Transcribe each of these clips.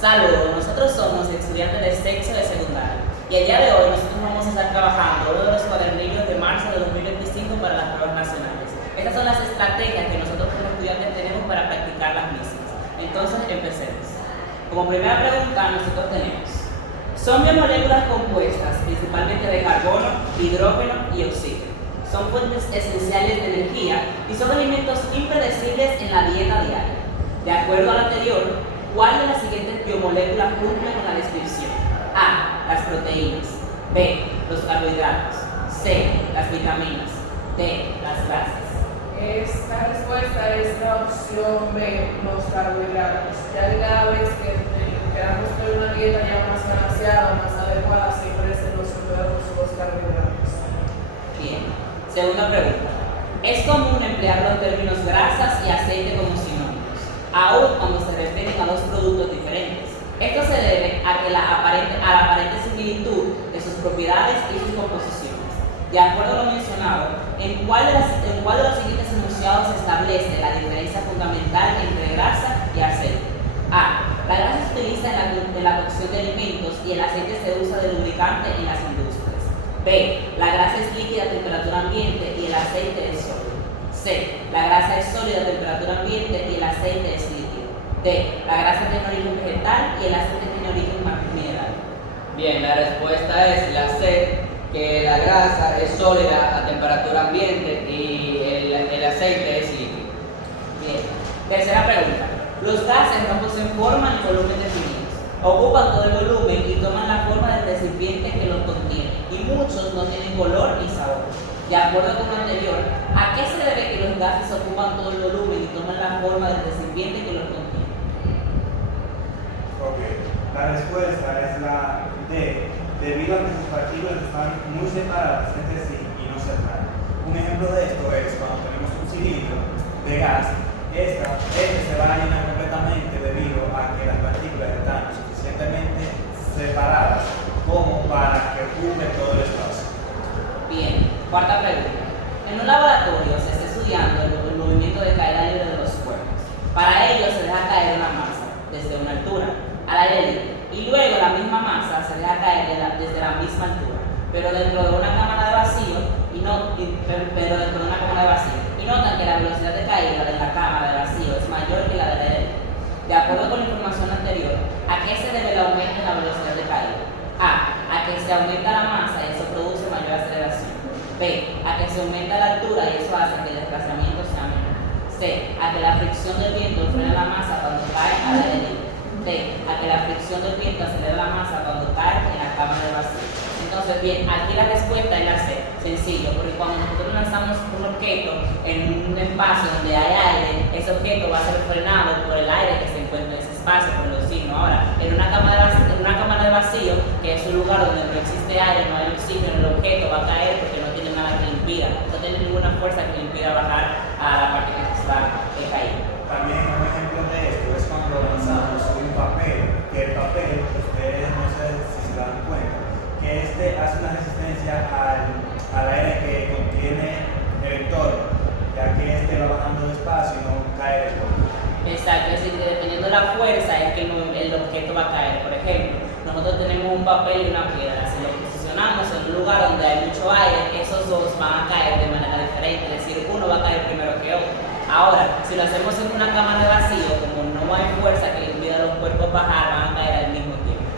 Saludos, nosotros somos estudiantes de sexto de secundaria y el día de hoy nosotros vamos a estar trabajando uno de los cuadernillos de marzo de 2025 para las pruebas nacionales. Estas son las estrategias que nosotros como estudiantes tenemos para practicar las mismas. Entonces empecemos. Como primera pregunta nosotros tenemos: son biomoléculas compuestas principalmente de carbono, hidrógeno y oxígeno. Son fuentes esenciales de energía y son alimentos impredecibles en la dieta diaria. De acuerdo al anterior, ¿cuál de las siguientes biomoléculas cumple con la descripción? A. Las proteínas. B. Los carbohidratos. C. Las vitaminas. D. Las grasas. Esta respuesta es la opción B, los carbohidratos, ya que cada vez que queramos tener una dieta ya más balanceada, más adecuada, siempre se nos olvidan los carbohidratos. Bien. Segunda pregunta. ¿Es común emplear los términos grasas y aceite como sinónimos, aun cuando se refieren a dos productos diferentes? Esto se debe a la aparente similitud de sus propiedades y sus composiciones. De acuerdo a lo mencionado, ¿en cuál de los siguientes enunciados se establece la diferencia fundamental entre grasa y aceite? A. La grasa se utiliza en la cocción de alimentos y el aceite se usa de lubricante en las industrias. B. La grasa es líquida a temperatura ambiente y el aceite es sólido. C. La grasa es sólida a temperatura ambiente y el aceite es líquido. D. La grasa tiene origen vegetal y el aceite tiene origen mineral. Bien, la respuesta es la C, que la grasa es sólida a temperatura ambiente y el aceite es líquido. Bien. Tercera pregunta. Los gases no poseen forma ni volumen definidos. Ocupan todo el volumen y toman la forma del recipiente que los contiene, y muchos no tienen color ni sabor. De acuerdo con lo anterior, ¿a qué se debe que los gases ocupan todo el volumen y toman la forma del recipiente que los contiene? Ok, la respuesta es la D, debido a que sus partículas están muy separadas entre sí y no se atraen. Un ejemplo de esto es cuando tenemos un cilindro de gas, este se va a llenar completamente debido a que las partículas están suficientemente separadas como para que ocupe todo el espacio. Bien, cuarta pregunta. En un laboratorio se está estudiando el movimiento de caída libre de los cuerpos. Para ello se deja caer una masa desde una altura al aire libre y luego la misma masa se deja caer desde la misma altura, pero dentro de una cámara de vacío y notan que la velocidad de caída de la cámara de vacío es mayor que la del aire libre. De acuerdo con la información anterior, ¿a qué se debe el aumento en la velocidad de caída? A que se aumenta la masa y eso produce mayor aceleración. B. A que se aumenta la altura y eso hace que el desplazamiento sea menor. C. A que la fricción del viento frena la masa cuando cae al aire libre. D. A que la fricción del viento acelera la masa cuando cae en la cámara de vacío. Entonces, bien, aquí la respuesta es la C, sencillo, porque cuando nosotros lanzamos un objeto en un espacio donde hay aire, ese objeto va a ser frenado por el aire que se encuentra en ese espacio, por los signos. Ahora, en una cámara de vacío, que es un lugar donde no existe aire, no hay oxígeno, el objeto va a caer porque no tiene nada que le impida, no tiene ninguna fuerza que le impida bajar a la parte que está cayendo. También un ejemplo de esto es cuando lanzamos un papel, que el papel, ustedes no sé si se dan cuenta, que hace una resistencia al aire que contiene el entorno, ya que va bajando despacio y no cae del todo. Exacto, es decir, que dependiendo de la fuerza es que el objeto va a caer. Por ejemplo, nosotros tenemos un papel y una piedra. Si lo posicionamos en un lugar donde hay mucho aire, esos dos van a caer de manera diferente, es decir, uno va a caer primero que otro. Ahora, si lo hacemos en una cámara de vacío, como no hay fuerza que le impida a los cuerpos bajar, van a caer al mismo tiempo.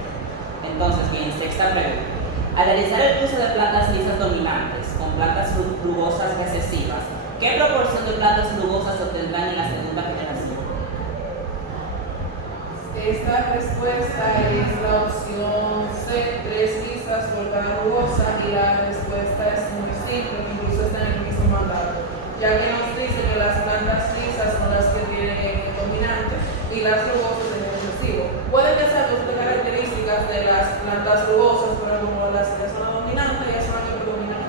Entonces, bien, sexta pregunta. Al realizar el cruce de plantas lisas dominantes con plantas rugosas recesivas, ¿qué proporción de plantas rugosas se obtendrán en la segunda generación? Esta respuesta es la opción C, 3 lisas por cada rugosa, y la respuesta es muy simple, incluso está en el mismo mandato, ya que nos dice que las plantas lisas son las que tienen dominantes y las rugosas en recesivo. Pueden que sean dos características de las plantas rugosas, pero como las que son dominantes, ya son las que predominan.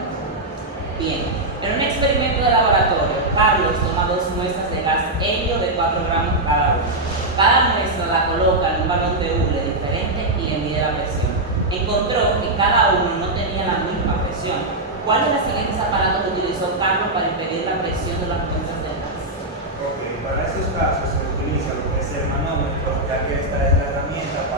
Bien, en un experimento de laboratorio, Carlos toma 2 muestras de gas helio de 4 gramos cada una. Cada muestra la coloca en un balón de hule diferente y le mide la presión. Encontró que cada uno no tenía la misma presión. ¿Cuál de los siguientes aparatos utilizó Carlos para impedir la presión de las muestras de gas? Ok, para estos casos se utiliza lo que es el manómetro, ya que esta es la herramienta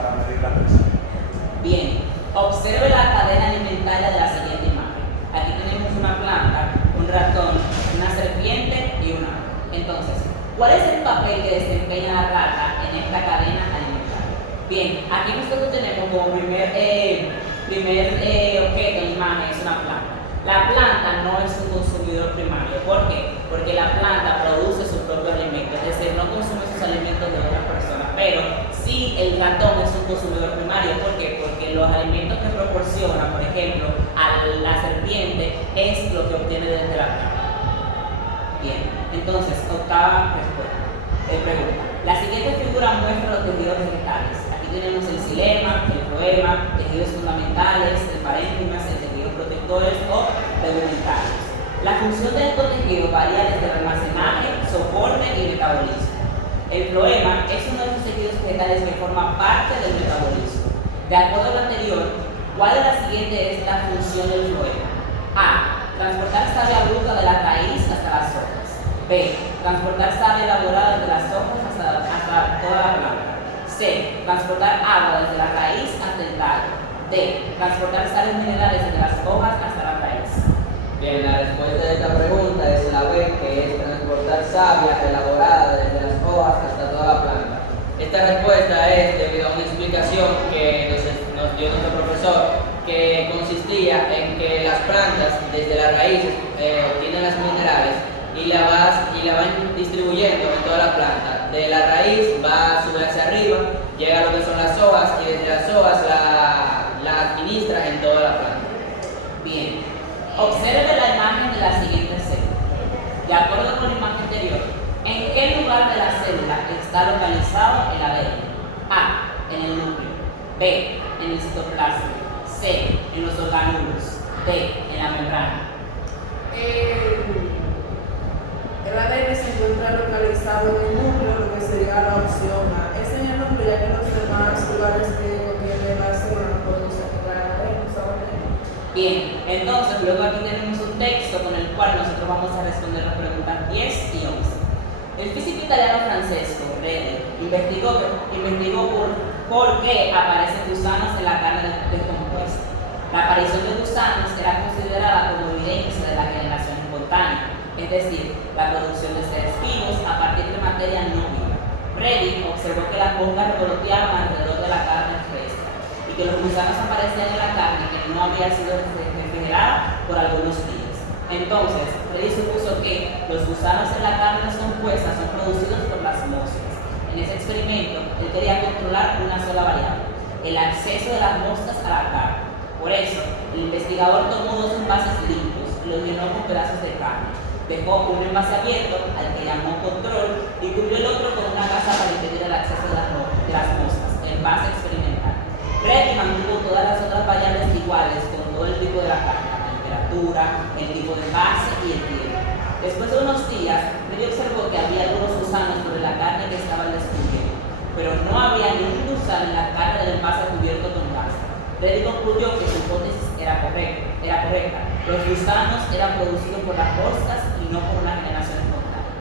desempeña la rata en esta cadena alimentaria. Bien, aquí nosotros tenemos como primer objeto en imagen es una planta. La planta no es un consumidor primario. ¿Por qué? Porque la planta produce su propio alimento, es decir, no consume sus alimentos de otras personas, pero sí el ratón es un consumidor primario. ¿Por qué? Porque los alimentos que proporciona, por ejemplo, a la serpiente es lo que obtiene desde la planta. Bien, entonces, octava respuesta. Pregunta. La siguiente figura muestra los tejidos vegetales. Aquí tenemos el xilema, el floema, tejidos fundamentales, el parénquimas, el tejidos protectores o reglamentarios. La función de estos tejidos varía desde el almacenaje, soporte y metabolismo. El floema es uno de los tejidos vegetales que forma parte del metabolismo. De acuerdo a lo anterior, ¿cuál de las siguientes es la función del floema? A. Transportar savia bruta de la raíz hasta las hojas. B. Transportar savia elaborada de las hojas hasta toda la planta. C. Transportar agua desde la raíz hasta el tallo. D. Transportar sales minerales desde las hojas hasta la raíz. Bien, la respuesta de esta pregunta es la B, que es transportar savia elaborada desde las hojas hasta toda la planta. Esta respuesta es debido a una explicación que nos dio nuestro profesor, que consistía en que las plantas desde las raíces obtienen las minerales y la van distribuyendo en toda la planta. De la raíz va a subir hacia arriba, llega a lo que son las hojas y desde las hojas la administra en toda la planta. Bien, observe la imagen de la siguiente célula. De acuerdo con la imagen anterior, ¿en qué lugar de la célula está localizado el ADN? A. En el núcleo. B. En el citoplasma. C. En los organulos. D. En la membrana. El ADN se encuentra localizado en el núcleo, lo que sería la opción A. Es en el núcleo, ya que los demás lugares que contienen la célula no podemos encontrar el ADN. Bien, entonces luego aquí tenemos un texto con el cual nosotros vamos a responder las preguntas 10 y 11. El físico italiano Francesco Redi investigó por qué aparecen gusanos en la carne descompuesta. La aparición de gusanos era considerada como evidencia de la generación espontánea, es decir, la producción de seres vivos a partir de materia no viva. Redi observó que las moscas revoloteaban alrededor de la carne fresca y que los gusanos aparecían en la carne que no había sido refrigerada por algunos días. Entonces, Redi supuso que los gusanos en la carne descompuesta son producidos por las moscas. En ese experimento, él quería controlar una sola variable, el acceso de las moscas a la carne. Por eso, el investigador tomó dos envases limpios y los llenó con pedazos de carne. Dejó un envase abierto, al que llamó control, y cubrió el otro con una gasa para impedir el acceso de las moscas, envase experimental. Redi mantuvo todas las otras variables iguales con todo el tipo de la carne, la temperatura, el tipo de envase y el tiempo. Después de unos días, Redi observó que había algunos gusanos sobre la carne que estaba al descubierto, pero no había ningún gusano en la carne del envase cubierto con gasa. Redi concluyó que su hipótesis era correcta. Los gusanos eran producidos por las moscas y no por una generación espontánea.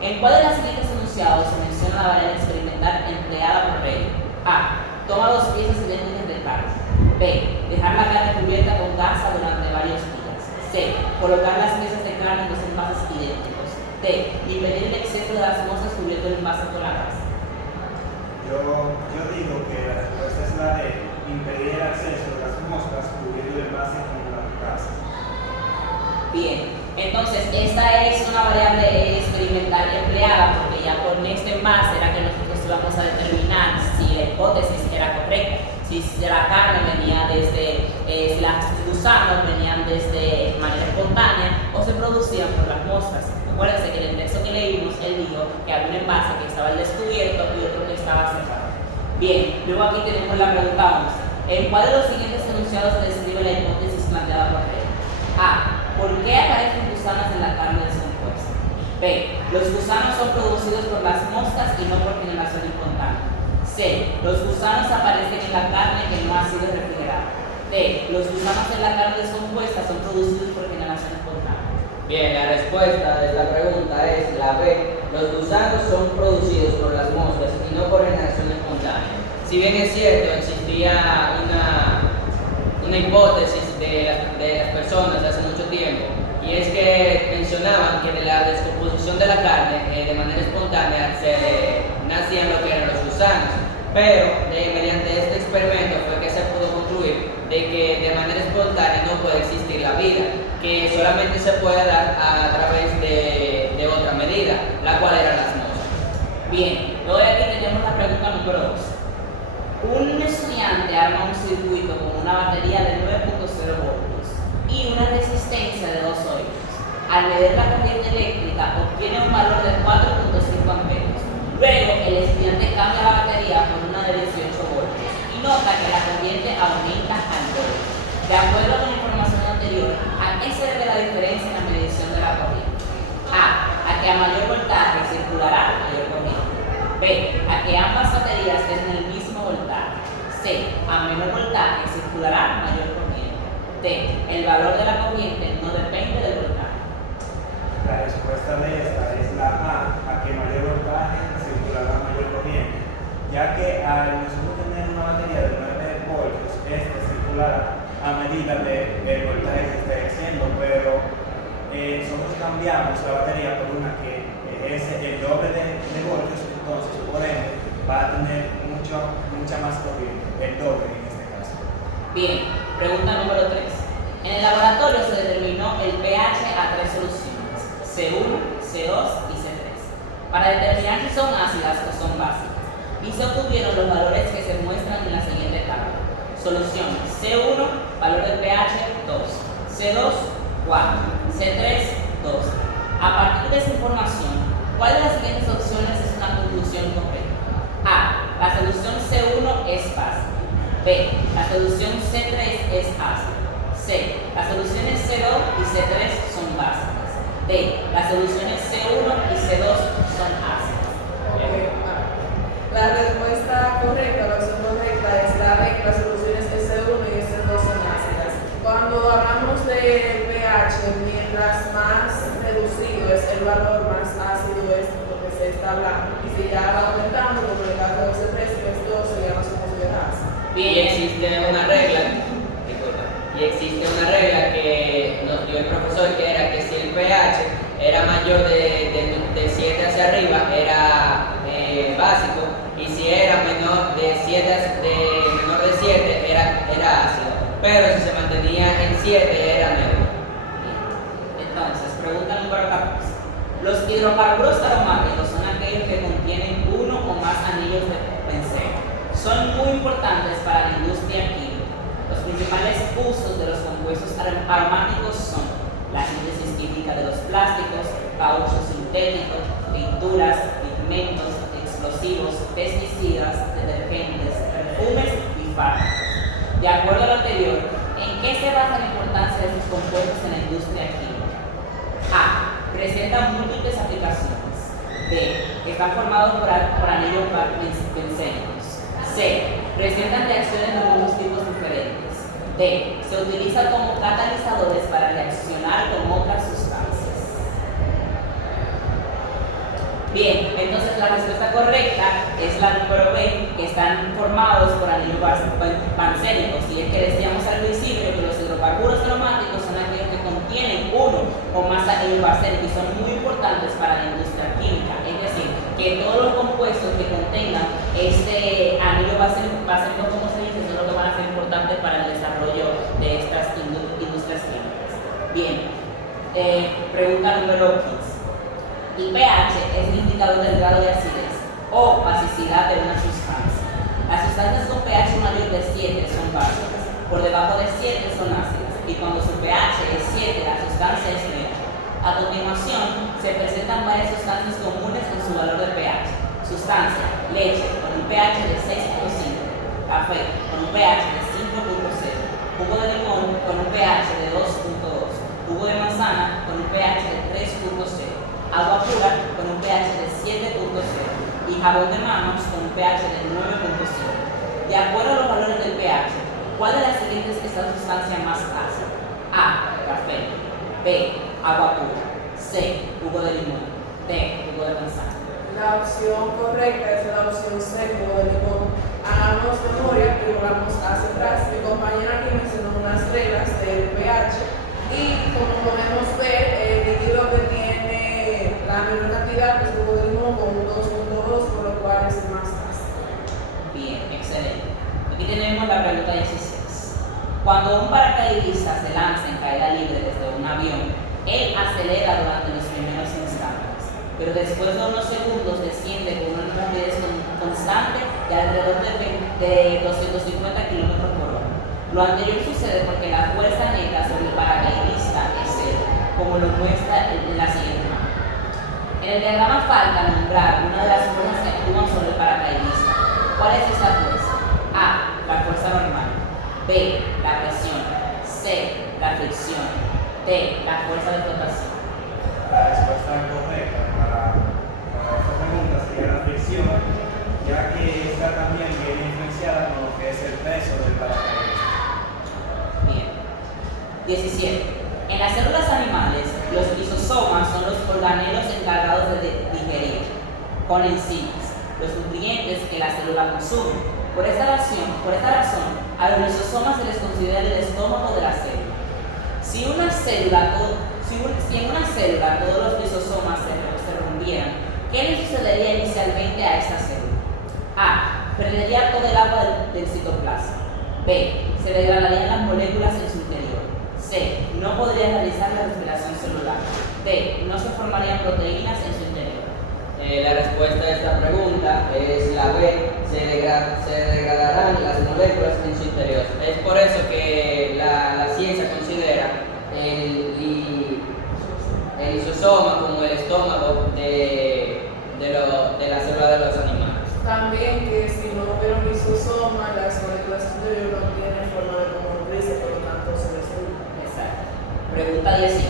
¿En cuál de las siguientes enunciados se menciona la variable experimental empleada por Redi? A. Toma dos piezas idénticas de carne. B. Dejar la carne cubierta con gasa durante varios días. C. Colocar las piezas de carne en dos envases idénticos. D. Impedir el exceso de las moscas cubierto el envase con la gasa. Yo digo que la respuesta es la de impedir el acceso de las moscas cubriendo el envase con la gasa. Bien, entonces esta es una variable experimental empleada porque ya con este envase era que nosotros íbamos a determinar si la hipótesis era correcta, si la carne venía desde, si los gusanos venían desde manera espontánea o se producían por las moscas. Acuérdense que en el texto que leímos, él dijo que había un envase que estaba al descubierto y otro que estaba cerrado. Bien, luego aquí tenemos la pregunta 11. ¿En cuál de los siguientes enunciados se describe la hipótesis planteada por Redi? A. ¿Por qué aparecen gusanos en la carne descompuesta? B. Los gusanos son producidos por las moscas y no por generación espontánea. C. Los gusanos aparecen en la carne que no ha sido refrigerada. D. Los gusanos en la carne descompuesta son producidos por generación espontánea. Bien, la respuesta de esta pregunta es la B. Los gusanos son producidos por las moscas y no por generación espontánea. Si bien es cierto, existía una hipótesis de las personas hace mucho tiempo, y es que mencionaban que de la descomposición de la carne de manera espontánea nacían lo que eran los gusanos. Pero mediante este experimento fue que se pudo concluir de que de manera espontánea no puede existir la vida, que solamente se puede dar a través de otra medida, la cual eran las moscas. Bien, luego de aquí tenemos la pregunta número 2. Un estudiante arma un circuito con una batería de 9.0 voltios y una resistencia de 2 ohms. Al medir la corriente eléctrica obtiene un valor de 4.5 amperios. Luego el estudiante cambia la batería por una de 18 voltios y nota que la corriente aumenta al doble. De acuerdo con la información anterior, ¿a qué se debe la diferencia en la medición de la corriente? A que a mayor voltaje circulará mayor corriente. B. A que ambas baterías tengan el mismo voltaje. C. A menor voltaje circulará mayor corriente. D. El valor de la corriente no depende del voltaje. La respuesta de esta es la A que mayor voltaje circulará mayor corriente, ya que al nosotros tener una batería de 9 voltios, esta circulará a medida del voltaje que esté creciendo, pero nosotros cambiamos la batería por una que es el doble de voltios, entonces por ende va a tener mucha más corriente, el doble en este caso. Bien, pregunta número 3. En el laboratorio se determinó el pH a 3 soluciones, C1, C2 y C3, para determinar si son ácidas o son básicas, y se obtuvieron los valores que se muestran en la siguiente tabla. Solución C1, valor del pH 2, C2 4, C3 2. A partir de esa información, ¿cuál de las siguientes opciones es una conclusión correcta? A. La solución C1 es básica. B. La solución C3 es ácida. C. Las soluciones C2 y C3 son básicas. D. Las soluciones C1 y C2 son ácidas. La respuesta correcta, la opción correcta es la B, que las soluciones S1 y S2 son ácidas. Cuando hablamos del pH, mientras más reducido es el valor, más ácido es lo que se está hablando. Y si ya va aumentando, como en el caso de S3 y S2, sería más homogéneas. Y existe una regla que nos dio el profesor, que era que si el pH era mayor de 7 hacia arriba era básico, y si era menor de 7 era ácido, pero si se mantenía en 7 era neutro. Entonces, pregunta número 14. Los hidrocarburos aromáticos son aquellos que contienen uno o más anillos de benceno. Son muy importantes para la industria química. Los principales usos de los compuestos aromáticos son la síntesis química de los plásticos, cauchos sintéticos, pinturas, pigmentos, explosivos, pesticidas, detergentes, perfumes y fármacos. De acuerdo a lo anterior, ¿en qué se basa la importancia de sus compuestos en la industria química? A. Presentan múltiples aplicaciones. B. Están formados por anillos bencénicos. C. Presentan reacciones de muchos tipos diferentes. D. Se utilizan como catalizadores para reaccionar con otras sustancias. Bien, entonces la respuesta correcta es la número B, que están formados por anillos bencénicos. Y es que decíamos al principio que los hidrocarburos aromáticos son aquellos que contienen uno o más anillos bencénicos y son muy importantes para la industria química. Es decir, que todos los compuestos que contengan este anillo bencénico, como se dice, son los que van a ser importantes para el desarrollo de estas industrias químicas. Bien, pregunta número 15. El pH es el indicador del grado de acidez o basicidad de una sustancia. Las sustancias con pH mayor de 7 son básicas, por debajo de 7 son ácidas, y cuando su pH es 7, la sustancia es neutra. A continuación, se presentan varias sustancias comunes con su valor de pH. Sustancia: leche con un pH de 6.5, café con un pH de 5.0, jugo de limón con un pH de 2.2, jugo de manzana con un pH de 3.0, agua pura con un pH de 7.0 y jabón de manos con un pH de 9.0. De acuerdo a los valores del pH, ¿cuál de las siguientes es la sustancia más ácida? A. Café. B. Agua pura. C. Jugo de limón. D. Jugo de manzana. La opción correcta es la opción C, jugo de limón. Hagamos memoria que volvamos hacia atrás. Mi compañera aquí mencionó unas reglas del pH y como podemos ver, el líquido que tiene la menor cantidad es jugo de limón con un 2.2, por lo cual la pregunta 16. Cuando un paracaidista se lanza en caída libre desde un avión, él acelera durante los primeros instantes, pero después de unos segundos desciende con una rapidez constante de alrededor de 250 kilómetros por hora. Lo anterior sucede porque la fuerza neta sobre el paracaidista es cero, como lo muestra en la siguiente imagen. En el diagrama falta nombrar una de las fuerzas que actúan sobre el paracaidista. ¿Cuál es esta fuerza? A. La fuerza normal. B. La presión. C. La fricción. D. La fuerza de flotación. La respuesta correcta para esta pregunta sería la fricción, ya que esta también viene influenciada con lo que es el peso del paracaidista. Bien. 17. En las células animales, los lisosomas son los organelos encargados de digerir con enzimas los nutrientes que la célula consume. Por esta razón, a los lisosomas se les considera el estómago de la célula. Si en una célula todos los lisosomas se reunieran, ¿qué le sucedería inicialmente a esta célula? A. Perdería todo el agua del citoplasma. B. Se degradarían las moléculas en su interior. C. No podría realizar la respiración celular. D. No se formarían proteínas en su interior. La respuesta a esta pregunta es la B. Se degradarán las moléculas en su interior. Es por eso que la ciencia considera el lisosoma como el estómago de la célula de los animales. También que si no hubiera un lisosoma, las moléculas interiores no tienen forma de cómo nutrirse, por lo tanto se destruyen. Exacto. Pregunta 18.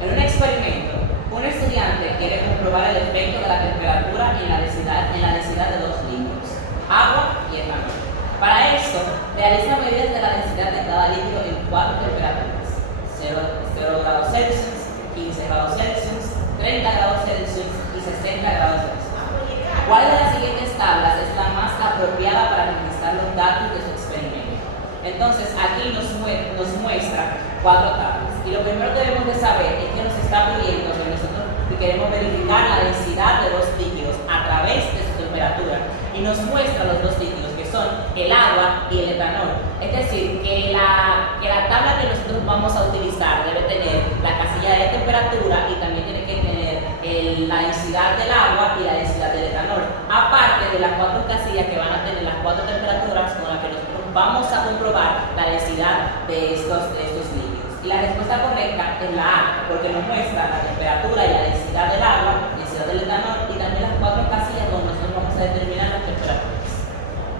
En un experimento, un estudiante quiere comprobar el efecto de la temperatura en la densidad de dos líquidos, agua y etanol. Para esto, realiza medidas de la densidad de cada líquido en 4 temperaturas: 0 grados Celsius, 15 grados Celsius, 30 grados Celsius y 60 grados Celsius. ¿Cuál de las siguientes tablas es la más apropiada para registrar los datos de su experimento? Entonces, aquí nos muestra 4 tablas. Y lo primero que debemos de saber es que nos está pidiendo que nosotros queremos verificar la densidad de dos líquidos a través de su temperatura. Y nos muestra los dos líquidos, que son el agua y el etanol. Es decir, que la tabla que nosotros vamos a utilizar debe tener la casilla de temperatura y también tiene que tener la densidad del agua y la densidad del etanol. Aparte de las 4 casillas que van a tener las 4 temperaturas con las que nosotros vamos a comprobar la densidad de estos líquidos. Y la respuesta correcta es la A, porque nos muestra la temperatura y la densidad del agua, la densidad del etanol y también las 4 casillas donde nosotros vamos a determinar las temperaturas.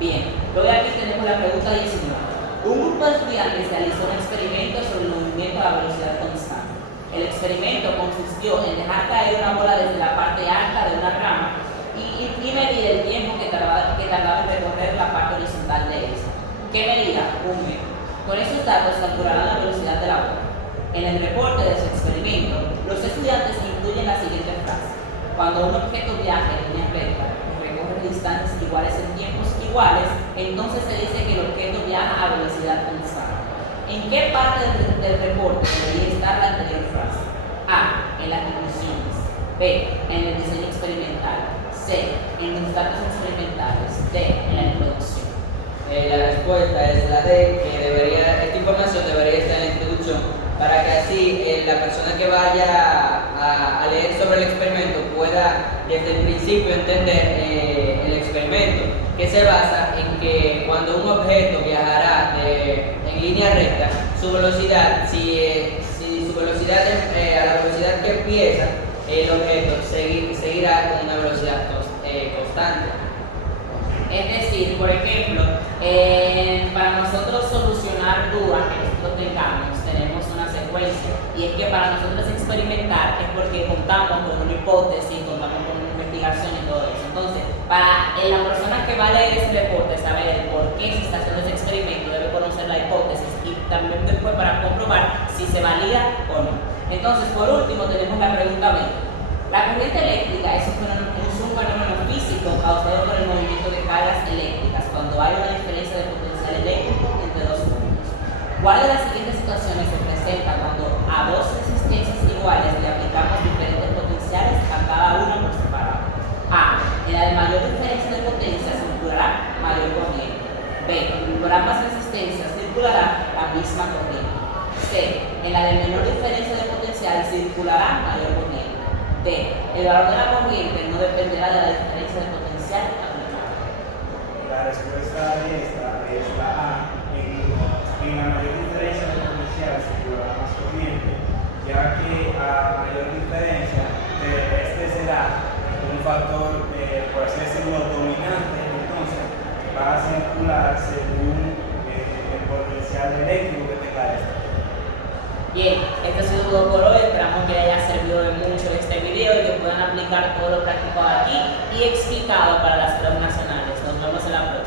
Bien, luego aquí tenemos la pregunta 19. Un grupo de estudiantes realizó un experimento sobre el movimiento a la velocidad constante. El experimento consistió en dejar caer una bola desde la parte alta de una rama y medir el tiempo que tardaba en recorrer la parte horizontal de esta. ¿Qué medida? 1 metro. Con estos datos calcularán la velocidad de la bola. En el reporte de su experimento, los estudiantes incluyen la siguiente frase: cuando un objeto viaja en línea recta y recorre distancias iguales en tiempos iguales, entonces se dice que el objeto viaja a velocidad constante. ¿En qué parte del reporte debería estar la anterior frase? A. En las conclusiones. B. En el diseño experimental. C. En los datos experimentales. D. En la introducción. La respuesta es la D, que esta información debería estar en la introducción para que así la persona que vaya a leer sobre el experimento pueda desde el principio entender el experimento, que se basa en que cuando un objeto viajará en línea recta, su velocidad, si su velocidad a la velocidad que empieza el objeto seguirá con una velocidad constante. Es decir, por ejemplo, para nosotros solucionar dudas que nosotros tengamos, tenemos una secuencia. Y es que para nosotros experimentar es porque contamos con una hipótesis, contamos con una investigación y todo eso. Entonces, para la persona que va a leer ese reporte, saber por qué se está haciendo ese experimento, debe conocer la hipótesis y también después para comprobar si se valida o no. Entonces, por último, tenemos la pregunta 20. La corriente eléctrica es un fenómeno físico causado por el movimiento de cargas eléctricas cuando hay una diferencia de potencial eléctrico entre dos puntos. ¿Cuál de las siguientes situaciones se presenta cuando a dos resistencias iguales le aplicamos diferentes potenciales a cada una por separado? A. En la de mayor diferencia de potencia circulará mayor corriente. B. Por ambas resistencia circulará la misma corriente. C. En la de menor diferencia de potencial circulará mayor corriente. D. El valor de la corriente no dependerá de la diferencia de potencial aplicada. La respuesta de esta es la A. En la mayor diferencia de potencial circulará más corriente, ya que a mayor diferencia, este será un factor, por así decirlo, dominante, entonces va a circular según el potencial eléctrico que tenga esto. Bien, esto ha sido todo por hoy. Esperamos que les haya servido de mucho este video y que puedan aplicar todo lo practicado aquí y explicado para las pruebas nacionales. Nos vemos en la próxima.